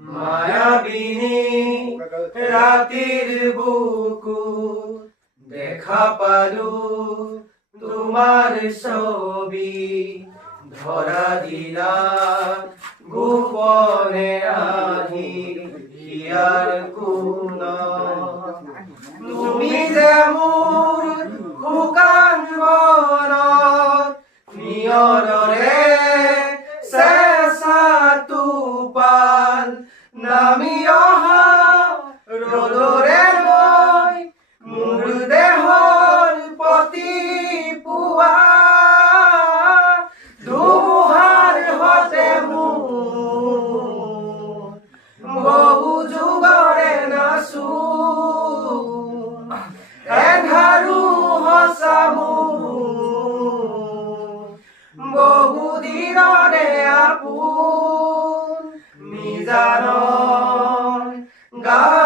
মায়াবিনী ৰাতিৰ বুকু দেখা পালু তোমাৰ ছবি ধৰা দিলা গোপনে আহি হিয়াৰ কোন তুমি যে মোৰ শুকান মনত নিয়ৰৰে চেঁচা টোপাল নামি অহা ৰ'দৰে মই মোৰ দেহৰ প্ৰতি পুৱা ধুমুহাৰ হতে মোৰ বহু যুগৰে নাচো এন্ধাৰো সঁচা মোৰ বহু দিনৰে আপোন নিজানৰ গা